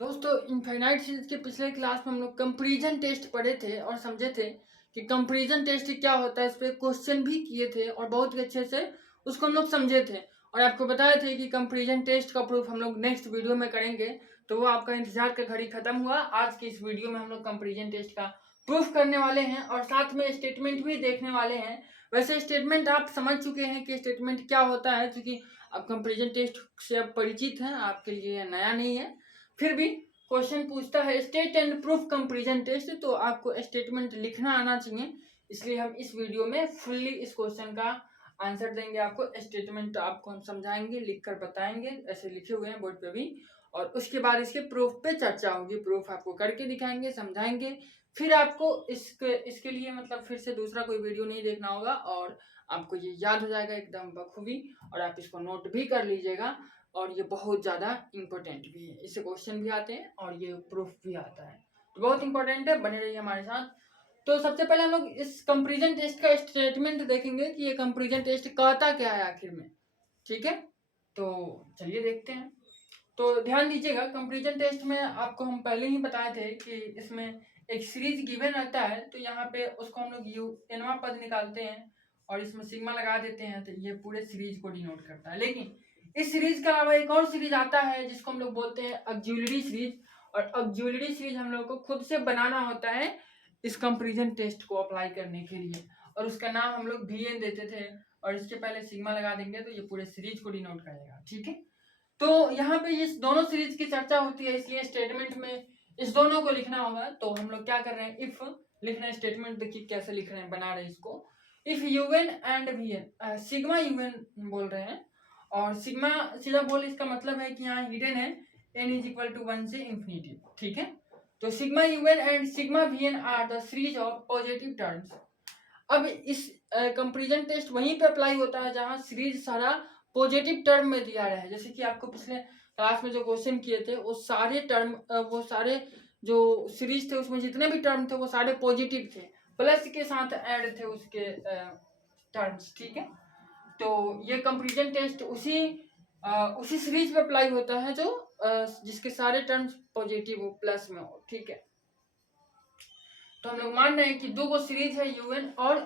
दोस्तों infinite series के पिछले क्लास में हम लोग कंपैरिजन टेस्ट पढ़े थे और समझे थे कि कंपैरिजन टेस्ट क्या होता है। इस पे क्वेश्चन भी किए थे और बहुत ही अच्छे से उसको हम लोग समझे थे और आपको बताए थे कि कंपैरिजन टेस्ट का प्रूफ हम लोग नेक्स्ट वीडियो में करेंगे। तो वो आपका इंतजार का घड़ी खत्म हुआ। आज की इस वीडियो में हम लोग कंपैरिजन टेस्ट का प्रूफ करने वाले हैं और साथ में स्टेटमेंट भी देखने वाले हैं। वैसे स्टेटमेंट आप समझ चुके हैं कि स्टेटमेंट क्या होता है, क्योंकि आप कंपैरिजन टेस्ट से अब परिचित हैं, आपके लिए नया नहीं है। फिर भी क्वेश्चन पूछता है state and prove comparison test, तो आपको स्टेटमेंट लिखना आना चाहिए। इसलिए हम इस वीडियो में फुल्ली इस क्वेश्चन का आंसर देंगे। आपको स्टेटमेंट आपको हम समझाएंगे, लिखकर बताएंगे, ऐसे लिखे हुए हैं बोर्ड पे भी। और उसके बाद इसके प्रूफ पे चर्चा होगी। प्रूफ आपको करके दिखाएंगे, समझाएंगे। फिर आपको इसके लिए मतलब फिर से दूसरा कोई वीडियो नहीं देखना होगा और आपको ये याद हो जाएगा एकदम बखूबी। और आप इसको नोट भी कर लीजिएगा और ये बहुत ज़्यादा इम्पोर्टेंट भी है। इससे क्वेश्चन भी आते हैं और ये प्रूफ भी आता है, तो बहुत इंपॉर्टेंट है। बने रहिए हमारे साथ। तो सबसे पहले हम लोग इस कंपैरिजन टेस्ट का स्टेटमेंट देखेंगे कि ये कंपैरिजन टेस्ट कहता क्या है आखिर में। ठीक है, तो चलिए देखते हैं। तो ध्यान दीजिएगा, कंपैरिजन टेस्ट में आपको हम पहले ही बताए थे कि इसमें एक सीरीज गिवन रहता है। तो यहाँ पे उसको हम लोग यू एनवा पद निकालते हैं और इसमें सिग्मा लगा देते हैं, तो ये पूरे सीरीज को डिनोट करता है। लेकिन इस सीरीज के अलावा एक और सीरीज आता है जिसको हम लोग बोलते हैं ऑक्सिलरी सीरीज। और ऑक्सिलरी सीरीज हम लोग को खुद से बनाना होता है इस कंपैरिजन टेस्ट को अप्लाई करने के लिए, और उसका नाम हम लोग वी एन देते थे। और इसके पहले सिग्मा लगा देंगे तो ये पूरे सीरीज को डिनोट करेगा। ठीक है, तो यहाँ पे इस दोनों सीरीज की चर्चा होती है, इसलिए स्टेटमेंट में इस दोनों को लिखना होगा। तो हम लोग क्या कर रहे हैं, इफ लिख रहे हैं। स्टेटमेंट देखिए कैसे लिख रहे हैं, बना रहे हैं इसको। If u n and v n, sigma u n बोल रहे हैं और सिग्मा सीधा बोल, इसका मतलब है कि यहाँ हिडन है n इज इक्वल टू 1 से इंफिनिटी। ठीक है, तो sigma u n and sigma v n are the series of positive terms. अब इस कंपैरिजन टेस्ट वहीं पे अप्लाई होता है जहां सीरीज सारा पॉजिटिव टर्म में दिया रहा है। जैसे कि आपको पिछले क्लास में जो क्वेश्चन किए थे वो सारे टर्म, वो सारे जो सीरीज थे उसमें जितने भी टर्म थे वो सारे पॉजिटिव थे, प्लस के साथ ऐड थे उसके टर्म्स। ठीक है, तो ये कंपैरिजन टेस्ट उसी सीरीज पे अप्लाई होता है जो जिसके सारे टर्म्स पॉजिटिव हो, प्लस में हो। ठीक है, तो हम लोग मान रहे हैं कि दो गो सीरीज है यूएन और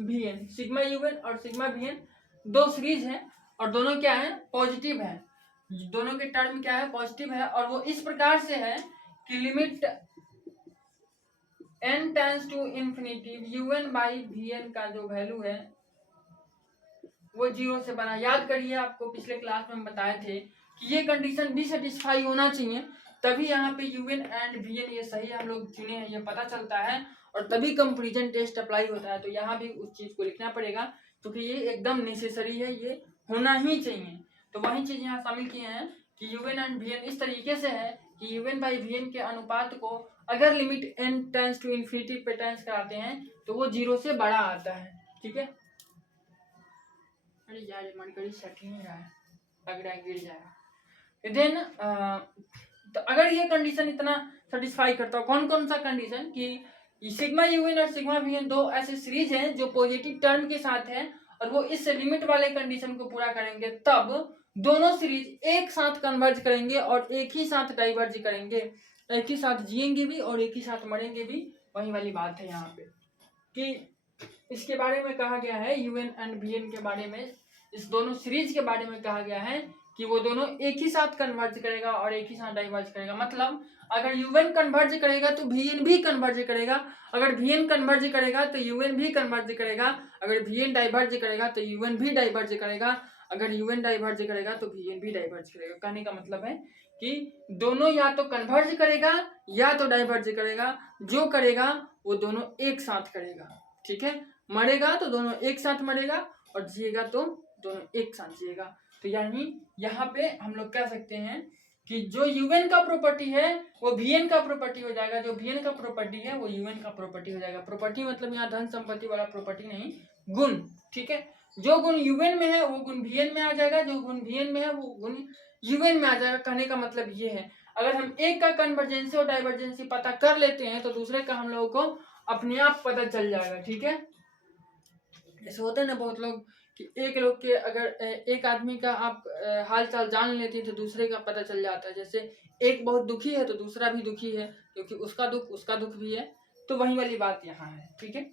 वी एन, सिग्मा यूएन और सिग्मा वी एन दो सीरीज है और दोनों क्या है, पॉजिटिव है। दोनों के टर्म क्या है, पॉजिटिव है। और वो इस प्रकार से है कि limit n tends to infinity u n by v n का जो वैल्यू है वो 0 से बना। याद करिए, आपको पिछले क्लास में हम बताए थे कि ये कंडीशन भी सेटिस्फाई होना चाहिए, तभी यहाँ पे यूएन एंड वीएन ये सही हम लोग चुने हैं, ये पता चलता है और तभी कंपैरिजन टेस्ट अप्लाई होता है। तो यहाँ भी उस चीज को लिखना पड़ेगा क्योंकि ये एकदम नेसेसरी है, ये होना ही चाहिए। तो वही चीज यहाँ शामिल किए हैं कि यूएन एंड वीएन इस तरीके से है कि यूएन बाई वीएन के अनुपात को अगर limit n tends to infinity पे टेंस कराते हैं तो वो 0 से बड़ा आता है। ठीक है, अरे यार ये मणिकड़ी सट ही नहीं रहा है, लग रहा है गिर जाएगा। देन तो अगर ये कंडीशन इतना सेटिस्फाई करता हो, कौन कौन सा कंडीशन, कि सिग्मा यूएन और सिग्मा वीएन दो ऐसे सीरीज हैं जो पॉजिटिव टर्म के साथ हैं और वो इस लिमिट वाले कंडीशन को पूरा करेंगे, तब दोनों सीरीज एक साथ कन्वर्ज करेंगे और एक ही साथ डाइवर्ज करेंगे, एक ही साथ जिएंगे भी और एक ही साथ मरेंगे भी। वही वाली बात है यहाँ पे कि इसके बारे में कहा गया है, यूएन एंड वीएन के बारे में, इस दोनों सीरीज के बारे में कहा गया है कि वो दोनों एक ही साथ कन्वर्ज करेगा और एक ही साथ डाइवर्ज करेगा। मतलब अगर यूएन कन्वर्ज करेगा तो वीएन भी कन्वर्ज करेगा, अगर वीएन कन्वर्ज करेगा तो यूएन भी कन्वर्ज करेगा, अगर वीएन डाइवर्ज करेगा तो यूएन भी डाइवर्ज करेगा, अगर यूएन डाइवर्ज करेगा तो वीएन भी डाइवर्ज करेगा। कहने का मतलब है कि दोनों या तो कन्वर्ज करेगा या तो डाइवर्ज करेगा, जो करेगा वो दोनों एक साथ करेगा। ठीक है, मरेगा तो दोनों एक साथ मरेगा और जिएगा तो दोनों एक साथ जिएगा। तो यानी यहाँ पे हम लोग कह सकते हैं कि जो यूएन का प्रॉपर्टी है वो वीएन का प्रॉपर्टी हो जाएगा, जो वीएन का प्रॉपर्टी है वो यूएन का प्रॉपर्टी हो जाएगा। प्रॉपर्टी मतलब यहाँ धन संपत्ति वाला प्रॉपर्टी नहीं, गुण। ठीक है, जो गुण यूएन में है वो गुण वीएन में आ जाएगा, जो गुण वीएन में है वो गुण यूएन में आ जाएगा। कहने का मतलब ये है, अगर हम एक का कन्वर्जेंसी और डाइवर्जेंसी पता कर लेते हैं तो दूसरे का हम लोगों को अपने आप पता चल जाएगा। ठीक है, ऐसे होते हैं ना बहुत लोग कि एक लोग के अगर एक आदमी का आप हाल चाल जान लेते हैं तो दूसरे का पता चल जाता है। जैसे एक बहुत दुखी है तो दूसरा भी दुखी है, क्योंकि उसका दुख भी है। तो वही वाली बात यहाँ है, ठीक है।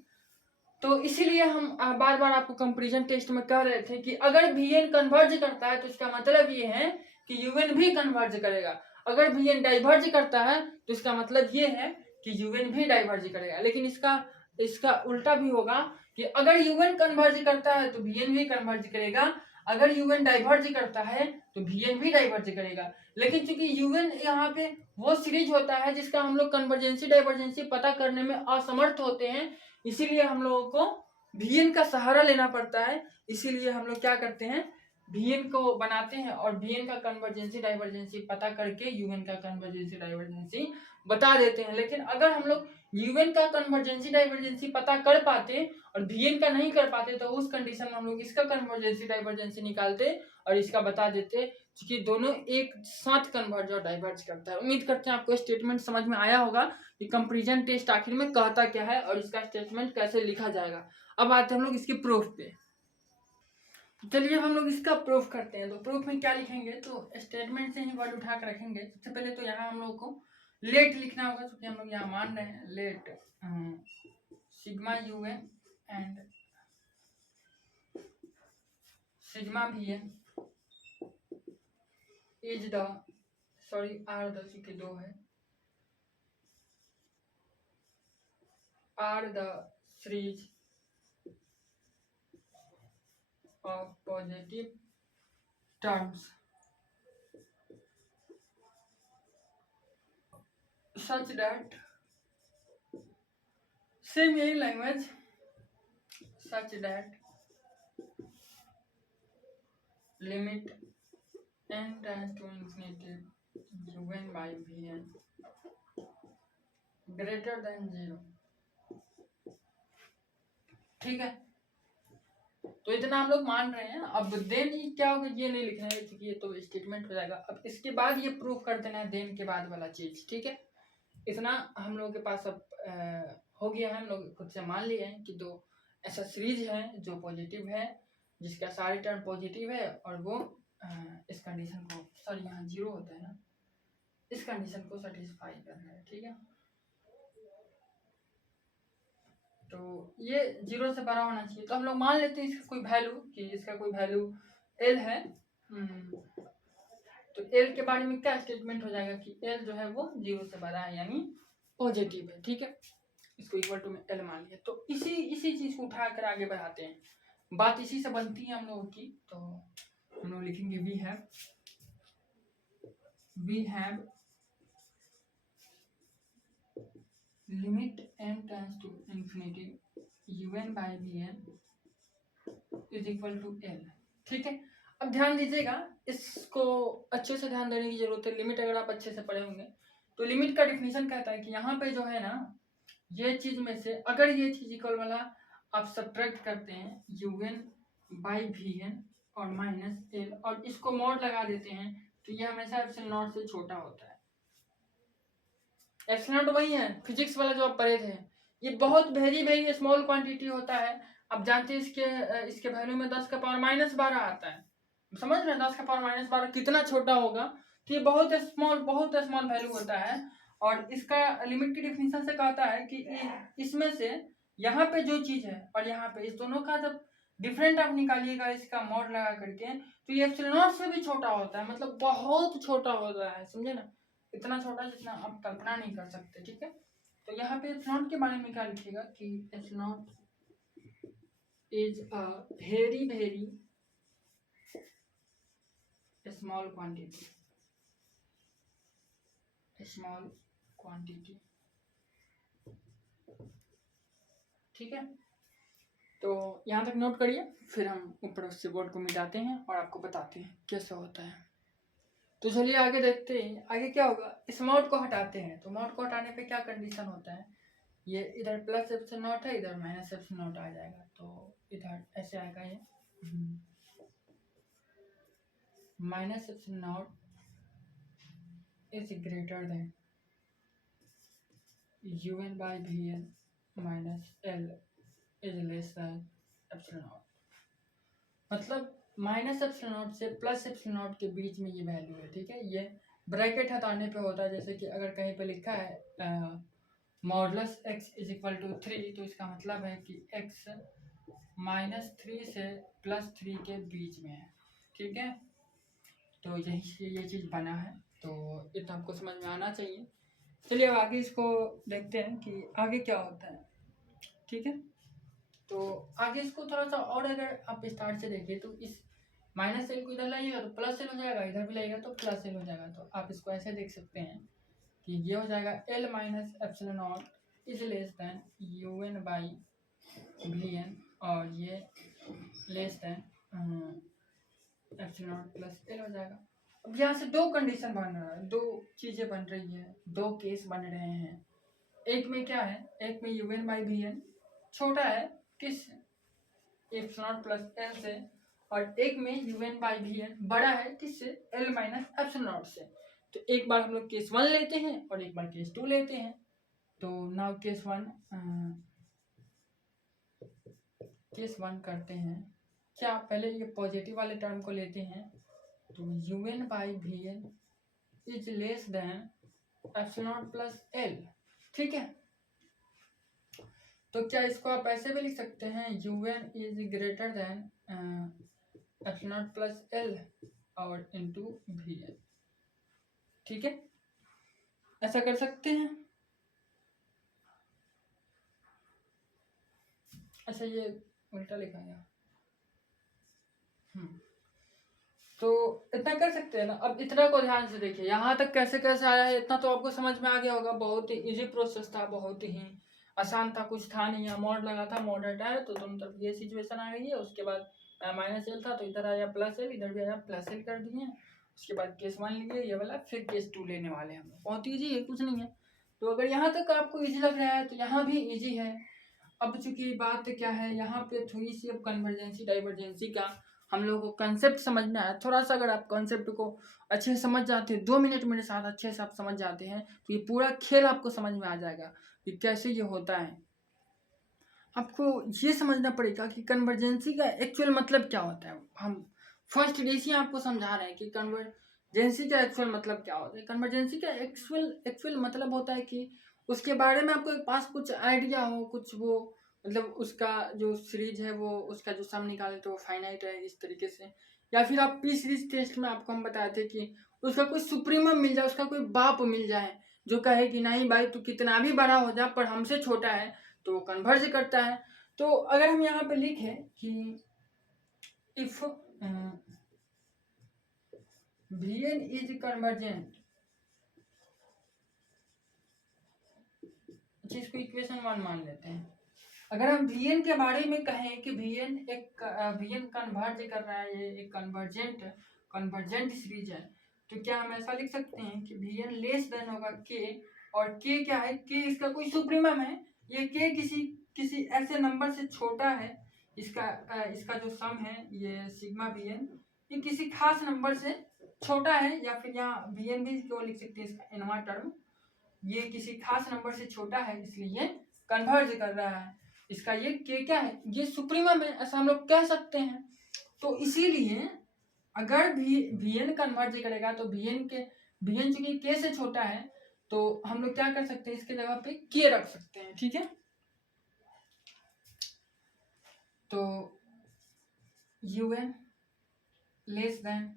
तो इसीलिए हम बार बार आपको कंपेरिजन टेस्ट में कह रहे थे कि अगर वीएन कन्वर्ज करता है तो इसका मतलब ये है कि यूएन भी कन्वर्ज करेगा। अगर वीएन डाइवर्ज करता है तो इसका मतलब ये है कि यूएन भी डाइवर्ज करेगा। लेकिन इसका उल्टा भी होगा कि अगर यूएन कन्वर्ज करता है तो वीएन भी कन्वर्ज करेगा, अगर यूएन डाइवर्ज करता है तो वीएन भी डाइवर्ज करेगा। लेकिन चूंकि यूएन यहाँ पे वो सीरीज होता है जिसका हम लोग कन्वर्जेंसी डाइवर्जेंसी पता करने में असमर्थ होते हैं, इसीलिए हम लोगों को वीएन का सहारा लेना पड़ता है। इसीलिए हम लोग क्या करते हैं, वीएन को बनाते हैं और वीएन का कन्वर्जेंसी डाइवर्जेंसी पता करके यूएन का कन्वर्जेंसी डाइवर्जेंसी बता देते हैं। लेकिन अगर हम लोग यूएन का कन्वर्जेंसी डाइवर्जेंसी पता कर पाते और वीएन का नहीं कर पाते तो उस कंडीशन में हम लोग इसका कन्वर्जेंसी डाइवर्जेंसी निकालते और इसका बता देते, क्योंकि दोनों एक साथ कन्वर्ज और डाइवर्ज करता है। उम्मीद करते हैं आपको स्टेटमेंट समझ में आया होगा कि कंपैरिजन टेस्ट आखिर में कहता क्या है और इसका स्टेटमेंट कैसे लिखा जाएगा। अब आते हैं हम लोग इसकी प्रूफ पे। चलिए हम लोग इसका प्रूफ करते हैं। तो प्रूफ में क्या लिखेंगे, तो स्टेटमेंट से ही वर्ड उठा कर रखेंगे। सबसे पहले तो यहाँ हम लोग को लेट लिखना होगा, क्योंकि हम लोग यहाँ मान रहे हैं let sigma u n and sigma v n is the are the, चूंकि दो है, are the series of positive terms such that same यही language such that limit n tends to infinity un by vn greater than 0। ठीक है, तो इतना हम लोग मान रहे हैं। अब देन क्या होगा ये नहीं लिखना है, क्योंकि ये तो स्टेटमेंट हो जाएगा। अब इसके बाद ये प्रूफ कर देना है देन के बाद वाला चीज, ठीक है। इतना हम लोगों के पास अब हो गया है। हम लोग खुद से मान लिए हैं कि दो ऐसा सीरीज है जो पॉजिटिव है, जिसका सारे टर्म पॉजिटिव है और वो इस कंडीशन को, सॉरी यहाँ 0 होता है ना, इस कंडीशन को सेटिस्फाई कर रहा है, ठीक है। तो ये 0 से बड़ा होना चाहिए। तो हम लोग मान लेते हैं इसका कोई वैल्यू, कि इसका कोई वैल्यू एल है। तो एल के बारे में क्या स्टेटमेंट हो जाएगा कि एल जो है वो 0 से बड़ा है, यानी पॉजिटिव है, ठीक है। इसको इक्वल टू में एल मान लिया। तो इसी चीज को उठा कर आगे बढ़ाते हैं, बात इसी से बनती है हम लोगों की। तो हम लोग लिखेंगे we have limit n tends to infinity un by vn is equal to l, ठीक है। अब ध्यान दीजिएगा, इसको अच्छे से ध्यान देने की जरूरत है। लिमिट अगर आप अच्छे से पढ़े होंगे तो लिमिट का डिफिनीशन कहता है कि यहाँ पे जो है ना, ये चीज में से अगर ये चीज इक्वल वाला आप सब्ट्रैक्ट करते हैं un बाई vn और माइनस l और इसको मॉड लगा देते हैं, तो ये हमेशा एप्सिलॉन नॉट से छोटा होता है। एप्सिलॉन नॉट वही है फिजिक्स वाला जो आप पढ़े थे, ये बहुत वेरी स्मॉल क्वांटिटी होता है। आप जानते हैं इसके वैल्यू में 10 का पावर माइनस 12 आता है। समझ रहे हैं 10 का पावर माइनस 12 कितना छोटा होगा। तो ये बहुत स्मॉल वैल्यू होता है। और इसका लिमिट की डिफिनीशन से कहता है कि इसमें से यहाँ पे जो चीज है और यहाँ पे इस दोनों का जब डिफरेंट आप निकालिएगा इसका मॉड लगा करके, तो ये एप्सिलॉन नॉट से भी छोटा होता है, मतलब बहुत छोटा होता है, समझे ना। इतना छोटा जितना आप कल्पना नहीं कर सकते, ठीक है। तो यहाँ पे एप्सिलॉन के बारे में क्या लिखिएगा कि epsilon is a very small quantity, ठीक है। तो यहाँ तक नोट करिए, फिर हम ऊपर उससे बोर्ड को मिटाते हैं और आपको बताते हैं कैसे होता है। तो चलिए आगे देखते हैं आगे क्या होगा। इस मॉड को हटाते हैं, तो मॉड को हटाने पे क्या कंडीशन होता है, ये इधर प्लस एप्सिलॉन नॉट है, इधर माइनस एप्सिलॉन नॉट आ जाएगा। तो इधर ऐसे आएगा ये minus epsilon not is greater then un by vn minus l is less than epsilon not. मतलब माइनस एप्सिलॉन नॉट से प्लस एप्सिलॉन नॉट के बीच में ये वैल्यू है, ठीक है। ये ब्रैकेट हटाने पे होता है, जैसे कि अगर कहीं पे लिखा है modulus x is equal to 3, तो इसका मतलब है कि x -3 से +3 के बीच में है, ठीक है। तो यही ये चीज़ बना है, तो इतना आपको समझ में आना चाहिए। चलिए अब आगे इसको देखते हैं कि आगे क्या होता है, ठीक है। तो आगे इसको थोड़ा सा और अगर आप स्टार्ट से देखिए तो इस माइनस एल को इधर लाइएगा तो प्लस एल हो जाएगा, इधर भी लाइएगा तो प्लस एल हो जाएगा। तो आप इसको ऐसे देख सकते हैं कि ये हो जाएगा l minus epsilon not is less than u n by v n, और ये less than epsilon not plus l हो जाएगा। अब यहाँ से दो कंडीशन बन रहा है, दो चीज़ें बन रही है, दो केस बन रहे हैं। एक में क्या है, एक में u n by v n छोटा है किस एप्सिलॉन नॉट प्लस एल से, और एक में u n by v n बड़ा है किससे, एल माइनस एप्सिलॉन नॉट से। तो एक बार हम लोग केस 1 लेते हैं और एक बार केस 2 लेते हैं। तो नाउ केस 1 करते हैं क्या, पहले ये पॉजिटिव वाले टर्म को लेते हैं। तो u n by v n is less than epsilon not plus l, ठीक है। तो क्या इसको आप ऐसे भी लिख सकते हैं, u n is greater than epsilon not plus l और इनटू वी एन, ठीक है। ऐसा कर सकते हैं। अच्छा ये उल्टा लिखा गया। तो इतना कर सकते हैं ना। अब इतना को ध्यान से देखिए, यहाँ तक कैसे कैसे आया है इतना तो आपको समझ में आ गया होगा। बहुत ही इजी प्रोसेस था, बहुत ही आसान था, कुछ था नहीं। यहाँ मॉड लगा था, मॉड हटाया तो दोनों तरफ ये सिचुएशन आ गई है। उसके बाद माइनस एल था तो इधर आया प्लस एल, इधर भी आया प्लस एल कर दिए। उसके बाद केस 1 लिए ये वाला, फिर केस 2 लेने वाले हैं हम। बहुत ईजी है, कुछ नहीं है। तो अगर यहाँ तक आपको ईजी लग रहा है तो यहाँ भी ईजी है। अब चूंकि बात क्या है, यहाँ पे थोड़ी सी अब कन्वर्जेंसी डाइवर्जेंसी का हम लोग को कंसेप्ट समझ में आया थोड़ा सा। अगर आप कंसेप्ट को अच्छे से समझ जाते हैं, 2 मिनट मेरे साथ अच्छे से आप समझ जाते हैं, तो ये पूरा खेल आपको समझ में आ जाएगा कि कैसे ये होता है। आपको ये समझना पड़ेगा कि कन्वर्जेंसी का एक्चुअल मतलब क्या होता है। हम फर्स्ट डे आपको समझा रहे हैं कि कन्वर्जेंसी का एक्चुअल मतलब क्या होता है। कन्वर्जेंसी का एक्चुअल मतलब होता है कि उसके बारे में आपके पास कुछ आइडिया हो, कुछ वो मतलब उसका जो सीरीज है वो उसका जो सम निकाले तो वो फाइनाइट है इस तरीके से। या फिर आप पी सीरीज टेस्ट में आपको हम बताए थे कि उसका कोई सुप्रीमम मिल जाए, उसका कोई बाप मिल जाए जो कहे कि नहीं भाई तू कितना भी बड़ा हो जा पर हमसे छोटा है, तो वो कन्वर्ज करता है। तो अगर हम यहाँ पे लिखें कि if v n is convergent, इसको इक्वेशन 1 मान लेते हैं। अगर हम वी एन के बारे में कहें कि वी एन कन्वर्ज कर रहा है, ये एक कन्वर्जेंट सीरीज है, तो क्या हम ऐसा लिख सकते हैं कि वी एन लेस देन होगा के, और के क्या है, के इसका कोई सुप्रीमम है। ये के किसी ऐसे नंबर से छोटा है, इसका जो सम है ये सिग्मा वी एन, ये किसी खास नंबर से छोटा है। या फिर यहाँ वी एन भी क्यों लिख सकते हैं, इसका एनवा टर्म, ये किसी खास नंबर से छोटा है इसलिए ये कन्वर्ज कर रहा है। इसका ये के क्या है, ये सुप्रीमम है, ऐसा हम लोग कह सकते हैं। तो इसीलिए अगर भी वी एन कन्वर्ज करेगा तो वी एन चूंकि के से छोटा है तो हम लोग क्या कर सकते हैं, इसके जगह पे के रख सकते हैं, ठीक है। तो u n less than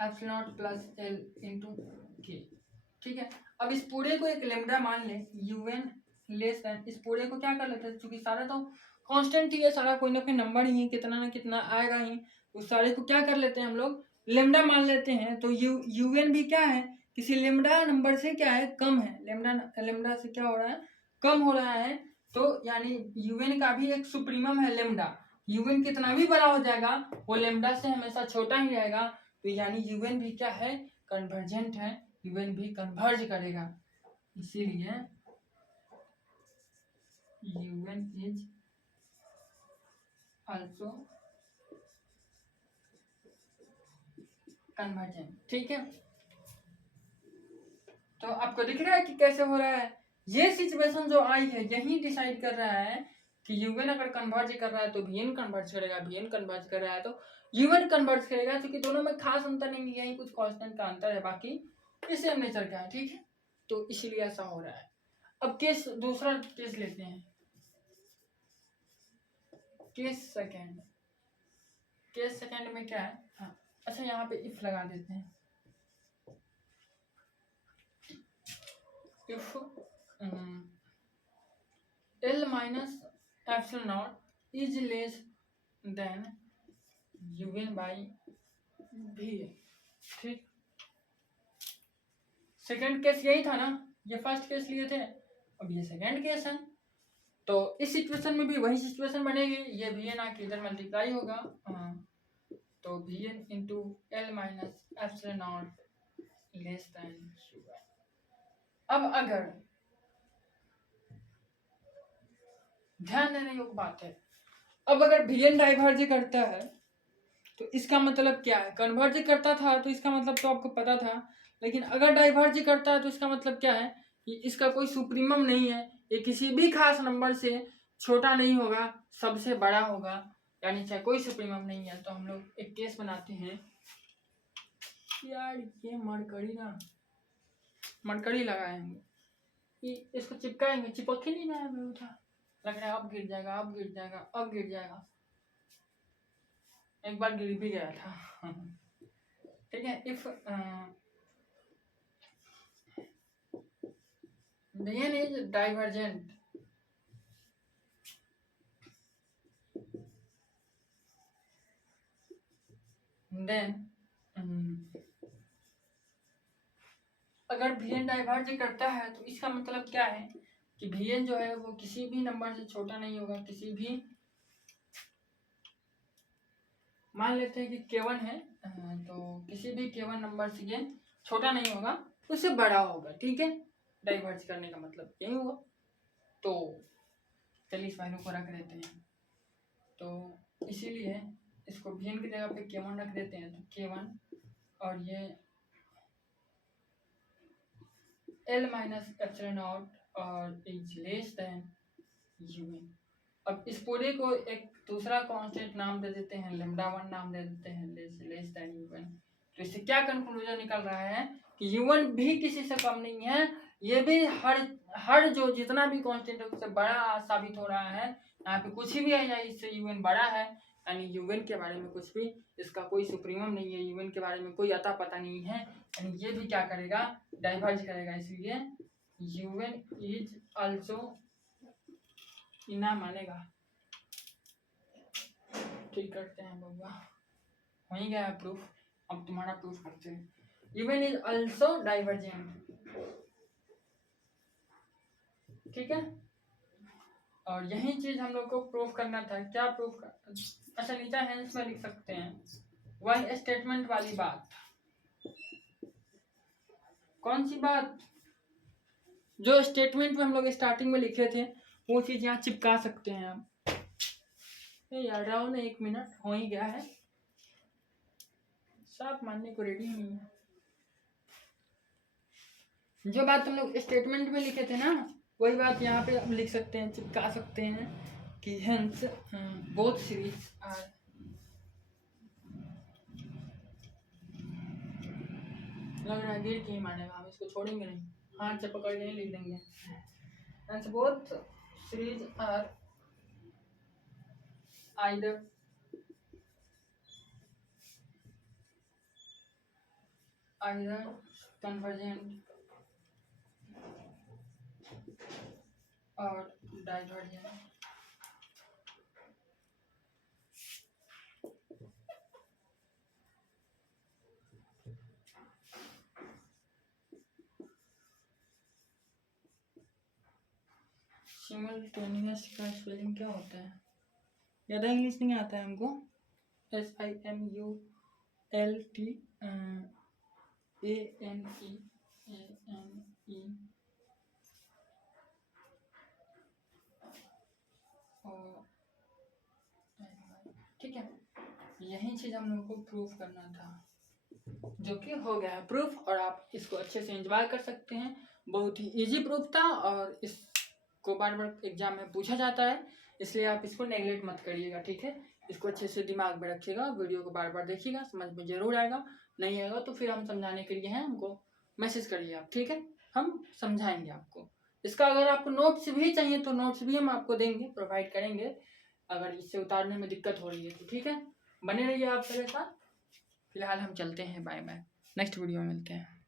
epsilon not plus l into k, ठीक है। अब इस पूरे को एक लेमडा मान लें, यू एन लेस देन, इस पूरे को क्या कर लेते हैं, चूंकि सारा तो कांस्टेंट ही है, सारा कोई ना कोई नंबर ही है, कितना ना कितना आएगा ही। उस सारे को क्या कर लेते हैं हम लोग, लेमडा मान लेते हैं। तो यू एन भी क्या है, किसी लेमडा नंबर से क्या है, कम है। लेमडा से क्या हो रहा है, कम हो रहा है। तो यानी यू एन का भी एक सुप्रीमम है लेमडा। यू एन कितना भी बड़ा हो जाएगा वो लेमडा से हमेशा छोटा ही रहेगा। तो यानी यू एन भी क्या है, कन्वर्जेंट है, यू एन भी कन्वर्ज करेगा। इसीलिए u n is also convergent, ठीक है। तो आपको दिख रहा है कि कैसे हो रहा है। ये सिचुएशन जो आई है यही डिसाइड कर रहा है कि यूएन अगर कन्वर्ज कर रहा है तो वीएन कन्वर्ज करेगा, वीएन कन्वर्ज कर रहा है तो यूएन कन्वर्ज करेगा, क्योंकि दोनों में खास अंतर नहीं है, यही कुछ कांस्टेंट का अंतर है, बाकी सेम नेचर का है। ठीक है, तो इसीलिए ऐसा हो रहा है। अब केस दूसरा केस लेते हैं, केस सेकंड। केस सेकंड में क्या है, हाँ अच्छा यहाँ पे इफ लगा देते हैं, if L minus epsilon naught is less than UN by VA। ठीक, सेकंड केस यही था ना, ये फर्स्ट केस लिए थे, अब ये सेकंड केस है। तो इस सिचुएशन में भी वही सिचुएशन बनेगी, ये VN आके इधर मल्टीप्लाई होगा, तो VN into L minus epsilon not less than UN। अब अगर ध्यान देने योग्य बात है, अब अगर VN डाइवर्ज करता है तो इसका मतलब क्या है, कन्वर्ज करता था तो इसका मतलब तो आपको पता था, लेकिन अगर डाइवर्ज करता है तो इसका मतलब क्या है कि इसका कोई सुप्रीमम नहीं है, ये किसी भी खास नंबर से छोटा नहीं होगा, सबसे बड़ा होगा, यानी चाहे कोई सुप्रीमम नहीं है। तो हम लोग एक केस बनाते हैं, यार ये मरकड़ी लगाएंगे, इसको चिपकाएंगे, चिपक ही नहीं रहा है, लग रहा है अब गिर जाएगा, अब गिर जाएगा, अब गिर जाएगा, एक बार गिर भी गया था। ठीक है, if VN is divergent then अगर VN डाइवर्ज करता है तो इसका मतलब क्या है कि VN जो है वो किसी भी नंबर से छोटा नहीं होगा, किसी भी, मान लेते हैं कि K1 है, तो किसी भी K1 नंबर से ये छोटा नहीं होगा, उससे बड़ा होगा। ठीक है, डाइवर्ज करने का मतलब यही हुआ। तो चलिए इस वैल्यू को रख देते हैं, तो इसीलिए इसको VN की जगह पे K1 रख देते हैं, तो K1 और ये L माइनस एप्सिलॉन नॉट और इज लेस देन UN। अब इस पूरे को एक दूसरा कांस्टेंट नाम दे देते हैं, λ1 नाम दे देते हैं, लेस देन UN। तो इससे क्या कंक्लूजन निकल रहा है कि UN भी किसी से कम नहीं है, ये भी हर जो जितना भी कांस्टेंट है उससे बड़ा साबित हो रहा है। यहाँ पे कुछ भी आ जाए इससे UN बड़ा है, यानी UN के बारे में कुछ भी, इसका कोई सुप्रीमम नहीं है, UN के बारे में कोई अता पता नहीं है, यानी ये भी क्या करेगा, डाइवर्ज करेगा, इसलिए UN इज आल्सो इना मानेगा। ठीक करते हैं बउआ, हो ही गया प्रूफ, अब तुम्हारा प्रूफ करते हैं। UN is also divergent. ठीक है, और यही चीज हम लोग को प्रूफ करना था। क्या प्रूफ कर, अच्छा नीचे हेंस में लिख सकते हैं, वही स्टेटमेंट वाली बात। कौन सी बात, जो स्टेटमेंट में हम लोग स्टार्टिंग में लिखे थे वो चीज यहाँ चिपका सकते हैं हम। याद रहो ना, 1 मिनट हो ही गया है, सब मानने को रेडी नहीं है। जो बात हम लोग स्टेटमेंट में लिखे थे ना, वही बात यहाँ पे हम लिख सकते हैं, चिपका सकते हैं कि हेंस बोथ सीरीज आर, लग रहा है गिर के ही मानेगा, हम इसको छोड़ेंगे नहीं, हाथ से पकड़ के नहीं लिख देंगे। Hence both series are either convergent or divergent। Simultaneous का स्पेलिंग क्या होता है, ज़्यादा इंग्लिश नहीं आता है हमको। SIMULTANEANE ठीक है, यही चीज़ हम लोग को प्रूफ करना था, जो कि हो गया है प्रूफ, और आप इसको अच्छे से एंजॉय कर सकते हैं। बहुत ही इजी प्रूफ था और इसको बार बार एग्जाम में पूछा जाता है, इसलिए आप इसको नेगलेक्ट मत करिएगा, ठीक है। इसको अच्छे से दिमाग में रखिएगा, वीडियो को बार बार देखिएगा, समझ में जरूर आएगा। नहीं आएगा तो फिर हम समझाने के लिए हैं, हमको मैसेज करिए आप, ठीक है, हम समझाएंगे आपको। इसका अगर आपको नोट्स भी चाहिए तो नोट्स भी हम आपको देंगे, प्रोवाइड करेंगे, अगर इससे उतारने में दिक्कत हो रही है तो, ठीक है। बने रहिए आप मेरे साथ। फिलहाल हम चलते हैं, बाय बाय, नेक्स्ट वीडियो में मिलते हैं।